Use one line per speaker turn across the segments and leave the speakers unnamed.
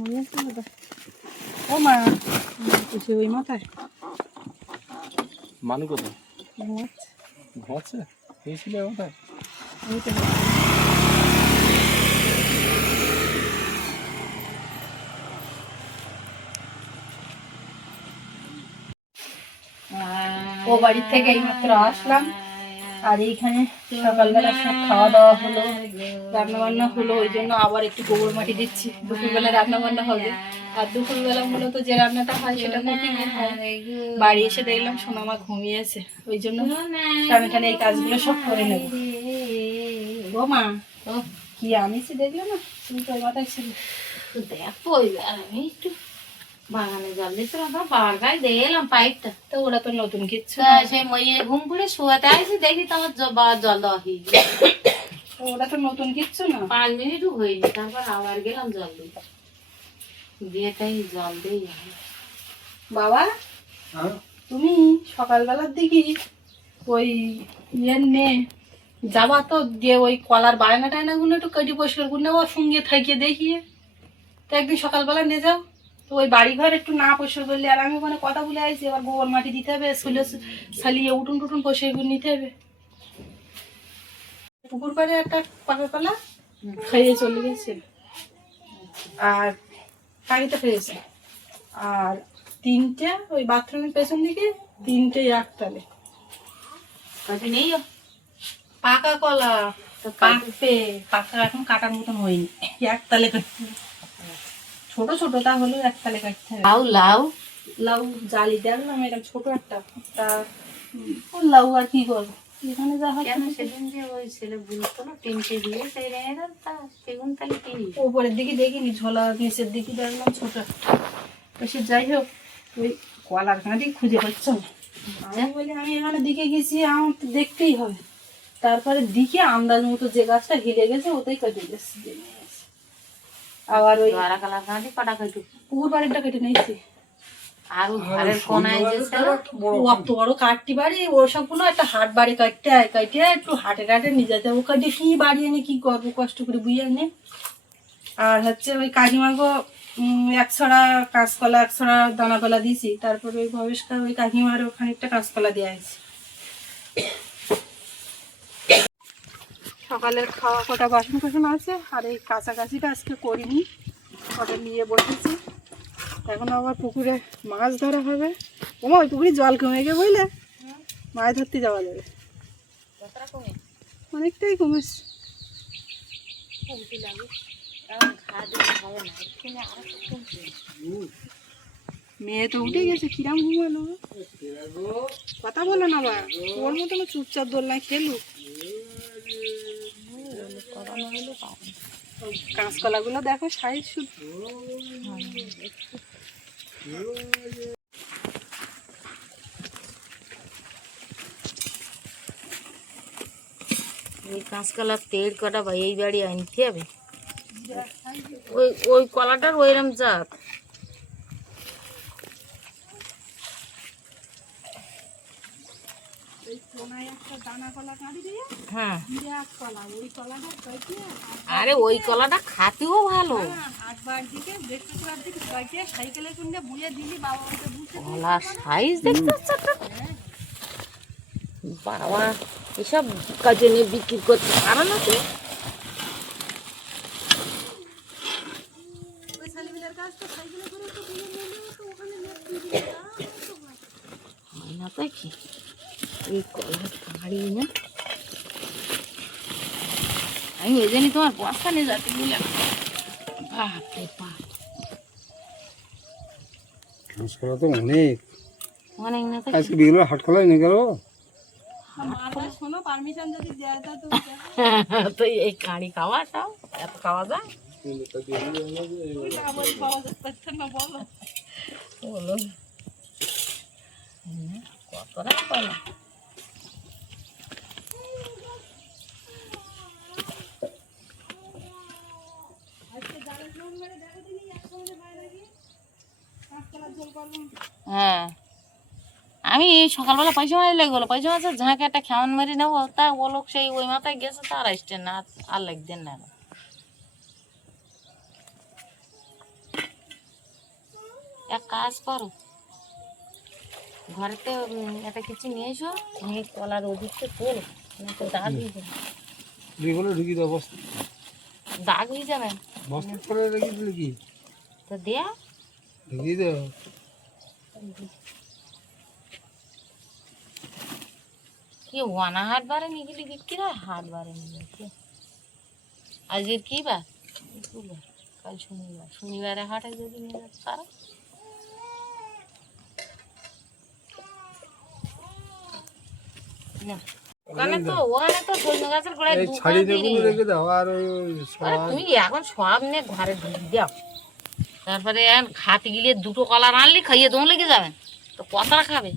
ও মা কিছু ওই মাথায়
মানু কোথায়
ঘুমাচ্ছে।
ঘুমাচ্ছে এই ছিল কোথায়।
ও বাড়ি থেকে এইমাত্র আসলাম আর এইখানে সকালবেলা সব খাওয়া দাওয়া হলো রান্না বান্না হলো ওই জন্য আবার একটু গোবর মাটি দিচ্ছি। দুপুরবেলা রান্না বান্না হবে। আর দুপুরবেলা মূলত যে রান্নাটা হয় সেটা কুকিং এ হয়। বাড়ি এসে দেখলাম সোনা সোনামা ঘুমিয়েছে ওই জন্য টানে টানে এই কাজগুলো সব করে নেব। ও মা কি আনিছি দেখলে না? তুমি তো ওই মাথায় ছিল।
দেখো আমি একটু বাগানে জল দিচ্ছিলাম তো বাবার গায়ে দিয়ে এলাম পাইপটা।
তো ওরা তো নতুন কিচ্ছু।
সেই মইয়ে ঘুম খুলে শুয়াতে আসি দেখি তোমার বাবার জল দেওয়া হয়ে
ওরা তো নতুন কিচ্ছু না।
পাঁচ মিনিটও হয়নি তারপর আবার গেলাম জল দিতে। দিয়ে তাই জল দিই
বাবা? তুমি সকালবেলার দিকে ওই ইয়ের নে যাবা তো দিয়ে ওই কলার বায়না টায়না টায়নাগুলো একটু কেটে পরিষ্কার করে নেব সঙ্গে থাকিয়ে দেখিয়ে। তো একদিন সকালবেলা নিয়ে যাও। তো ওই বাড়ি ঘর একটু না পরিষ্কার করলে আর আমি ওখানে কথা বলে আইছি এবার গোবর মাটি দিতে হবে শুলে সালিয়ে উঠুন টুটুন পরিষ্কার করে নিতে হবে। পুকুর পাড়ে একটা পাকা কলা খেয়ে চলে গেছে। আর বাড়িতে ফেলেছে আর তিনটে ওই বাথরুমের পেছন দিকে তিনটে একতালে
নেই
পাকা কলা পাকবে পাকা এখন কাটার মতন হয়নি। একতালে। ছোট ছোট তা হলেও একতালে কাটতে হবে।
লাউ লাউ।
লাউ জালি দেখলাম এটা ছোট একটা তা লাউ আর কি করব? এখানে যা হয়
কেন সেদিন যে ওই ছেলে বুঝতো না টেনটে দিয়ে সেই রেঙে তা সেগুন তাহলে কি
উপরের দিকে দেখিনি ঝোলা নিচের দিকে দেখলাম ছোট তো সে যাই হোক ওই কলার কাঁটি খুঁজে পাচ্ছ না। আমি বলি আমি এখানে দিকে গেছি আমার তো দেখতেই হবে। তারপরে দিকে আন্দাজ মতো যে গাছটা হিলে গেছে ওতেই কেটে গেছে। আবার ওই পুকুর বাড়িটা কেটে নিয়েছি।
আর ওই ঘরের কোনায় যে
অত বড় কাঠটি বাড়ি ওর সবগুলো একটা হাট বাড়ি কাটতে হয় একটু হাটে টাটে নিয়ে যেতে কাটে কি বাড়ি এনে কি করব কষ্ট করে বুঝে এনে আর হচ্ছে ওই কাকিমাকে কাঁচকলা দিয়েছি। তারপরে ওই ভবেশকার ওই কাকিমারও খানিকটা কাঁচকলা দেওয়া হয়েছে। সকালের খাওয়া কটা বাসন টাসন আছে আর এই কাছাকাছিটা আজকে করিনি কটা নিয়ে বসেছি। এখন আবার পুকুরে মাছ ধরা হবে। ওমা ওই পুকুরে জল কমে গে বুঝলে? মাছ ধরতে যাওয়া যাবে। অনেকটাই কমেছে। মেয়ে তো উঠে গেছে কিরাম ঘুমালো। কথা বলে না বা ওর মতন চুপচাপ দোলনায় খেলুক। কাঁচকলাগুলো দেখো, সাইজ শুধু।
এই কাঁচকলার তেল কটা ভাই এই বাড়ি আনতে হবে? ওই ওই কলাটার ওইরম জাত
এই কোনায় একটা দানা কলা কাঁদি দিয়ে
হ্যাঁ
বিরাট কলা ওই কলাটা কাটিয়ে
আরে ওই কলাটা খাতেও ভালো।
বাবা,
এসব কাজে নিয়ে বিক্রি করতে পারো না তুমি? না কি এই কলার গাড়ি না। আমি ওই জন্যই তোমার বস্তা নিয়ে যাতে বুঝলাম বাপরে বাপ।
কাঁচকলা তো অনেক।
অনেক না
আজকে বিকেলে হাট খোলা নিয়ে গেল।
শোনো পারমিশন যদি দেয় তা তো
তো এই কাঁড়ি খাওয়া সব? এত খাওয়া যায়?
বলো।
হ্যাঁ। আমি সকালবেলা পয়সা মারি লেগে বলো পয়সা মাছের ঝাঁকে একটা খেমন মারি নেব তা ও লোক সেই ওই মাথায় গেছে তার আসছে না আর লাগতেন না। এক কাজ করো। ঘরেতে একটা কিছু নিয়ে এসো নিয়ে কলার ওদিকে তোলো দাগ হয়ে যাবে। দাগ হয়ে যাবে।
বস্তা করে রেখে দিলে কি?
তো দেয়া।
ঢুকিয়ে দাও
কি ওয়ানা হাট বারে নিয়ে গেলি হাট বারে নিয়ে আজকের কি বার? কাল শনিবার। শনিবারে হাটে যদি নিয়ে যাচ্ছে তারা না।
গুলো
তারপরে খাতে গিয়ে দুটো কলা আনলি খাইয়ে দোঁ লেগে যাবেন তো কতটা খাবে?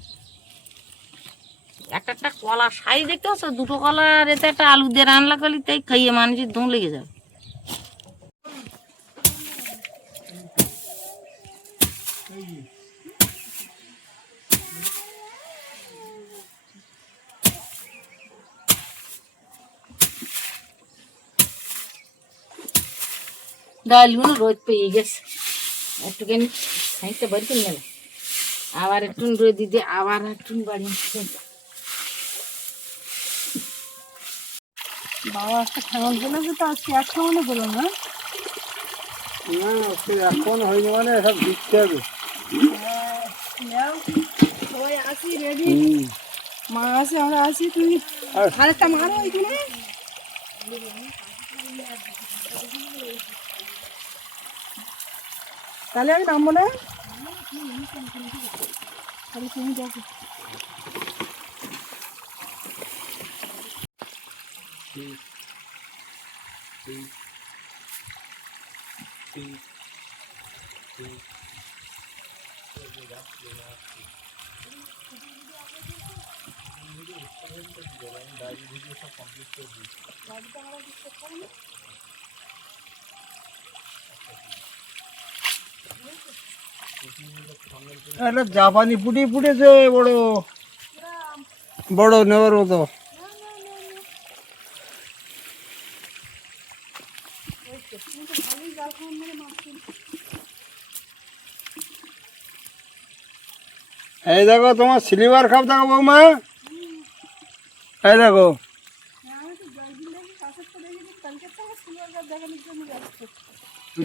একটা একটা কলা সাইজ দেখতে পাচ্ছ? দুটো কলার এতে একটা আলু দিয়ে রান্না করলি তাই খাইয়ে মানুষের দোঁ লেগে যাবে। ডালগুলো রোদ পেয়ে গেছে একটুখানি সাইডটা বাড়ি করে গেল আবার একটু রোদ দিতে আবার একটু বাড়ি।
বাবা একটা খাওয়ান বলেছে তো আজকে এক খাওয়ানো বলো না
না সে এখন হয়নি মানে সব দিতে হবে
সবাই রেডি মা আছে আমরা আছি তুমি
আর
আরেকটা মারো ওইখানে তাহলে আমি নামবো না? তাহলে তুমি দেখো
একটা জাপানি পুটি ফুটেছে বড় বড় নেওয়ার মতো এই দেখো তোমার সিলিভার কাপ দেখো বৌমা এই দেখো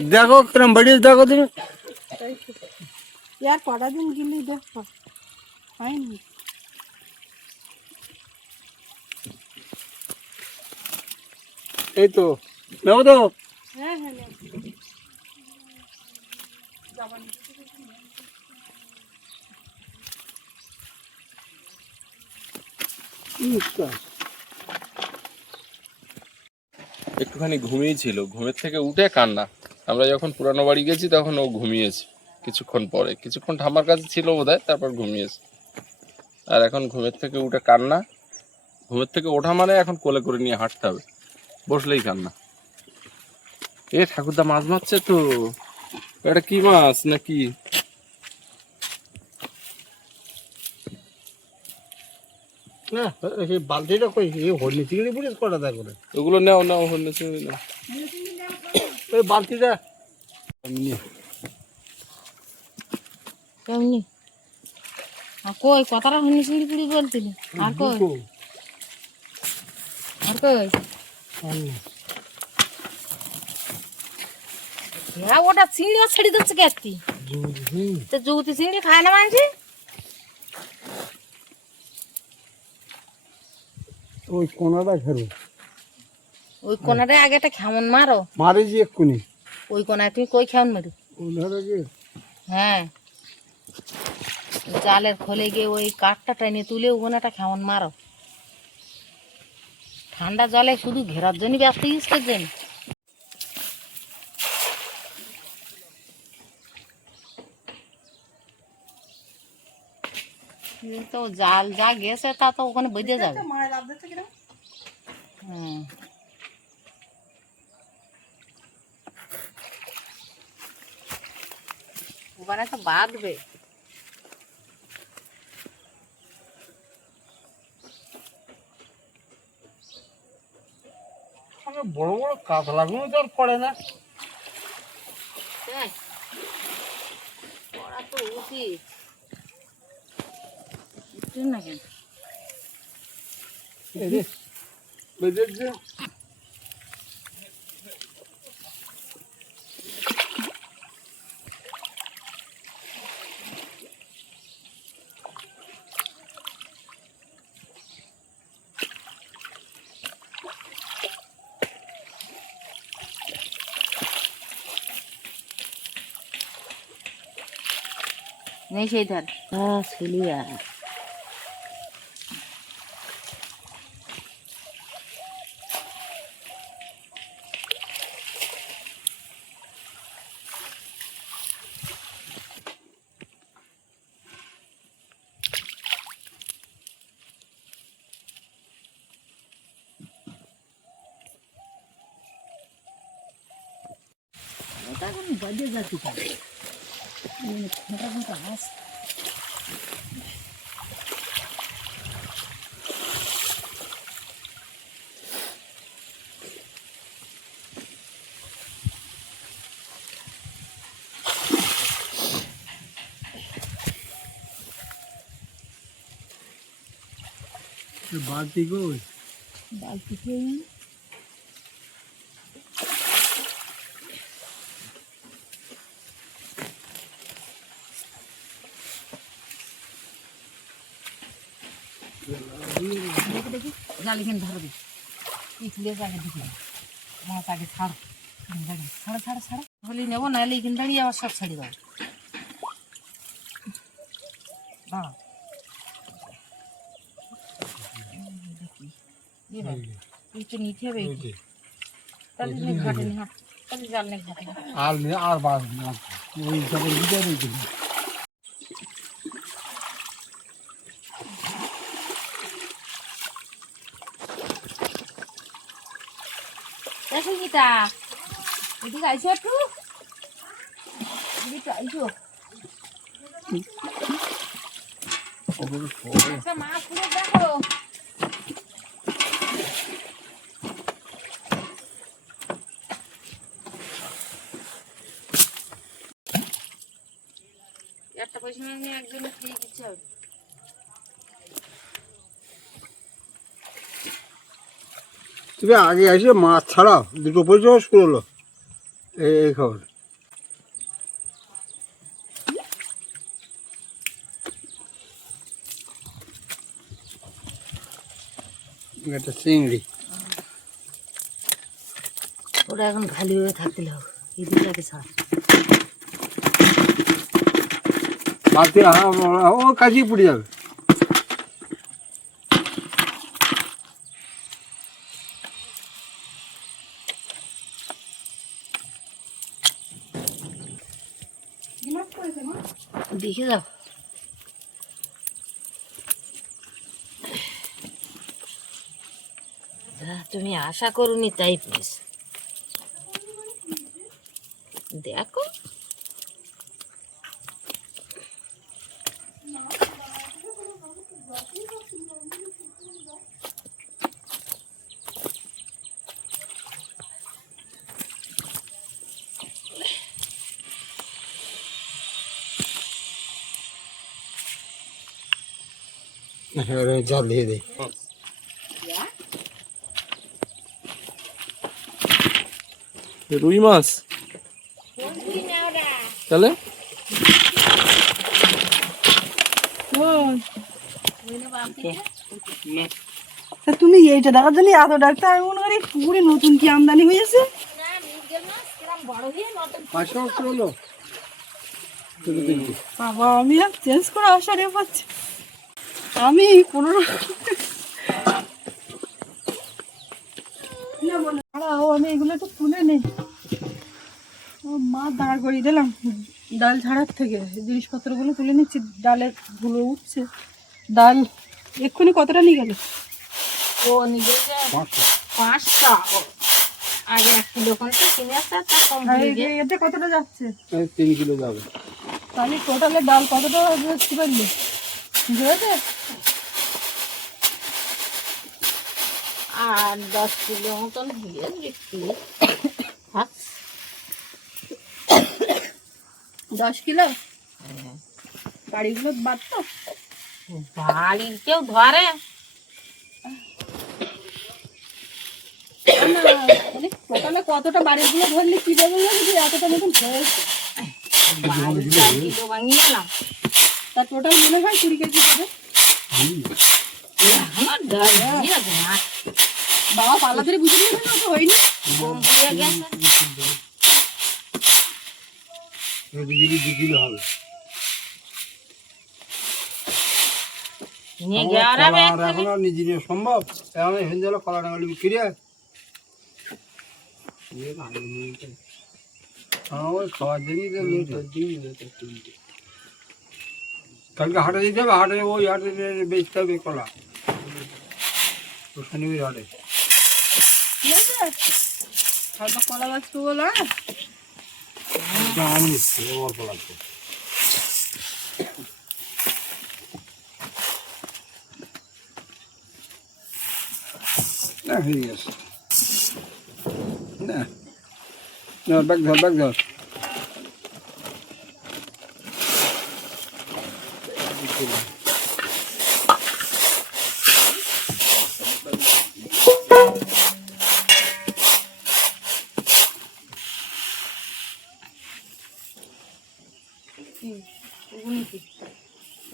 দেখো কিরম বেড়িয়ে দেখো তুমি
ইয়ার কটা দিন গেলি দেখো। হয়নি?
এই তো নেব তো
হ্যাঁ হ্যাঁ
একটুখানি ঘুমিয়েছিল ঘুমের থেকে উঠে কান্না। আমরা যখন পুরানো বাড়ি গেছি তখন ও ঘুমিয়েছে। কিছুক্ষণ পরে। কিছুক্ষণ ঠাম্মার কাছে ছিল বোধহয় তারপর ঘুমিয়েছে। আর এখন ঘুমের থেকে উঠে কান্না। ঘুমের থেকে ওঠা মানে এখন কোলে করে নিয়ে হাঁটতে হবে। বসলেই কান্না। এ ঠাকুরদা মাছ মারছে তো। এটা কি মাছ নাকি?
না এই বালতিটা কই? এই হলনি চিংড়ি পুড়িস কটা দেখ করে?
ওগুলো নাও নাও হন্য চিংড়ি নাও।
ওই বালতিটা।
কেমনি আর কই কতটা হুনি সিঁড়ি পুড়ি বলছিলি আর কই? আর কই? হ্যাঁ ওটা চিংড়ি ছেড়ে দিচ্ছে কে একটি তো চিংড়ি খায় না মানছি?
ওই কোনাটা খেলো
ওই কোনারে আগে একটা খেমন মারো।
মারে যে এক্ষুনি।
ওই কোনায় তুমি কই খেমন মারো? হ্যাঁ। জালের খোলে গিয়ে ওই কাঠটা টেনে তুলে ওখানে খেমন মারো। ঠান্ডা জলে শুধু ঘেরার জন্য ব্যস্ত ইউজ করছেন তো জাল যা গেছে তা তো ওখানে বেঁধে যাবে। হুম। ওখানে তো বাঁধবে।
বড় বড় কাজ লাগানো তো আর পড়ে না?
পড়া তো উচিত। না কেন?
এই রে, বেজে যে।
নেই সেই ধার হ্যাঁ ছেলিয়া
এই বালতি কই
জালি কিনে ধরবি ইখলে আগে ঢুকে মাছ আগে ছাড় ছাড়া ছাড়া ছাড়া হলি নেব নাহলে এখানে দাঁড়িয়ে আবার সব ছাড়ি দেবো দাঁড়া এবার একটু নিতে হবে একটু। তাহলে তুমি ঘাটে নি হাট তাহলে জাল নেই ঘাটে না।
আর নে আর বাস না ওই যখন বিদায় দিয়েছি
গীতা এদিকে আইসো একটু। এদিকে আইসো। মাছ পুরো একটা পয়সা নিয়ে একজনে খেয়ে দিচ্ছে
তুমি আগে এসে মাছ ছাড়াও দুটো পয়সা শুরু হলো। এই খবর। একটা চিংড়ি।
ওরা এখন ভালোভাবে থাকতে হবে। ঈদটাকে ছাড়।
বালতি হ্যাঁ, ও কাছেই পড়ে যাবে।
দেখে যাও তুমি আশা করুনি তাই প্লিজ দেখো।
জাল দিয়ে দেয়।
রুই মাছ? তাহলে?
তা তুমি এইটা দেখার জন্য এত ডাক্তার আমি মনে করি পুকুরে নতুন কি আমদানি হয়েছে? বাবা আমি আর চেঞ্জ করে আসারে পাচ্ছি আমি কোনো দাঁড়াও আমি এগুলো তো তুলে নেই। ও মা দাঁড় করিয়ে দিলাম। ডাল ঝাড়ার থেকে জিনিসপত্রগুলো তুলে নিচ্ছি। ডালের ধুলো উঠছে। ডাল এক্ষুনি কতটা নিয়ে গেল?
ও
পাঁচশো
পাঁচটা। আগে এক কিলো করে কিনে আসতে কম
এতে কতটা যাচ্ছে?
তিন কিলো যাবে।
তাহলে টোটালে ডাল কতটা বুঝতে পারলি বুঝেছে
আর দশ কিলো মতন হয়ে বিক্রি থাক
দশ কিলো?
হ্যাঁ।
বাড়িগুলো বাদ তো?
বাড়ির কেউ ধরে?
না মানে টোটালে কতটা বাড়িগুলো ধরলে কি দেবে যদি এতটা মতন হয়েছে।
বাড়ির চার কিলো ভাঙিয়ে এলাম।
তা টোটাল মনে হয় কুড়ি কেজি
না
বাবা পাল্লা ধরে বুঝে নিয়ে তো হয়নি
হয়ে
হবে এখন নিজে নিয়ে সম্ভব। এখন হেন কলা বিক্রি ওই খাওয়ার হচ্ছে কালকে হাটে দিতে হবে হাটে ওই হাটে বেচতে হবে কলা। শনিবার হাটে।
কলা গাছ তো হ্যাঁ?
আমি অল্প লাগবে না হয়ে গেছে। না ব্যাগ ধর ব্যাগ ধর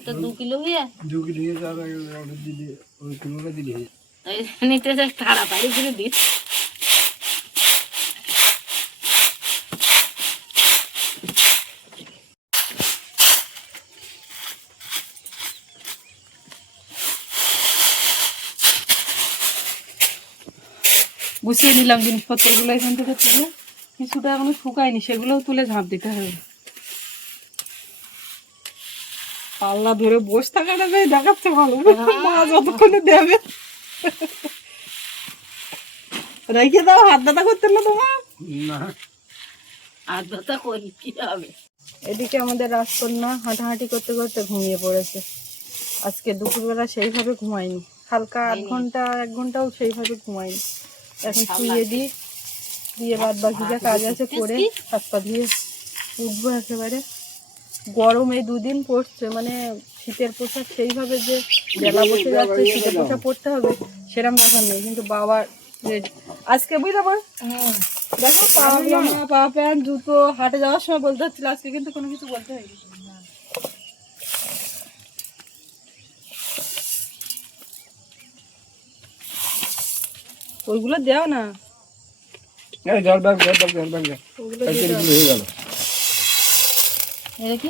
তো দু কিলো হয়ে
দু কিলো দিয়ে যাবে অর্ডার দিলে ওই কিলোটা দিলে
নিতে যাই তাড়াতাড়ি করে দিস
গুছিয়ে নিলাম জিনিসপত্রগুলো এখান থেকে তুলে। কিছুটা এখনও শুকায়নি সেগুলোও তুলে ঝাঁপ দিতে হবে। পাল্লা ধরে বসে থাকাটা দেখাচ্ছে ভালো মা যতক্ষণে দেবে। রেখে দাও হাত দাদা করতে না তোমার?
না।
আর ধতা করি কি হবে?
এদিকে আমাদের রাজকন্যা হাঁটাহাঁটি করতে করতে ঘুমিয়ে পড়েছে। আজকে দুপুরবেলা সেইভাবে ঘুমায়নি। হালকা আধ ঘণ্টা এক ঘন্টাও সেইভাবে ঘুমায়নি। এখন শুয়ে দিই দিয়ে বাদ বাকি যা কাজ আছে করে হাত পা ধুয়ে উঠবো একেবারে। গরম এই দুদিন পড়ছে মানে শীতের পোশাক সেইভাবে যে বেলা বসে যাচ্ছে শীতের পোশাক পরতে হবে সেরকম ব্যাপার নেই কিন্তু বাবার আজকে বুঝতে পার? দেখো পা জামা পা প্যান্ট জুতো হাটে যাওয়ার সময় বলতে হচ্ছিল আজকে কিন্তু কোনো কিছু বলতে হয়নি। ওইগুলো দেও না।
জল ব্যাগ জল ব্যাগ জল ব্যাগ হয়ে গেল।
দেখি।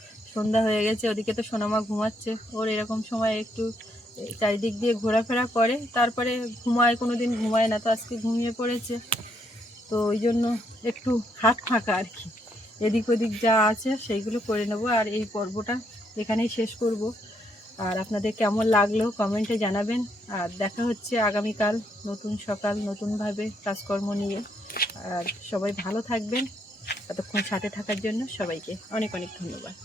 সন্ধ্যা হয়ে গেছে, ওদিকে তো সোনামা ঘুমাচ্ছে। ওর এরকম সময় একটু চারিদিক দিয়ে ঘোরাফেরা করে। তারপরে ঘুমায় কোনো দিন ঘুমায় না, তো আজকে ঘুমিয়ে পড়েছে। তো ওই জন্য একটু হাত ফাঁকা আর কি। এদিক ওদিক যা আছে সেইগুলো করে নেব আর এই পর্বটা এখানেই শেষ করব। আর আপনাদের কেমন লাগল কমেন্টে জানাবেন। আর দেখা হচ্ছে আগামীকাল নতুন সকাল, নতুনভাবে কাজকর্ম নিয়ে। আর সবাই ভালো থাকবেন। এতক্ষণ সাথে থাকার জন্য সবাইকে অনেক অনেক ধন্যবাদ।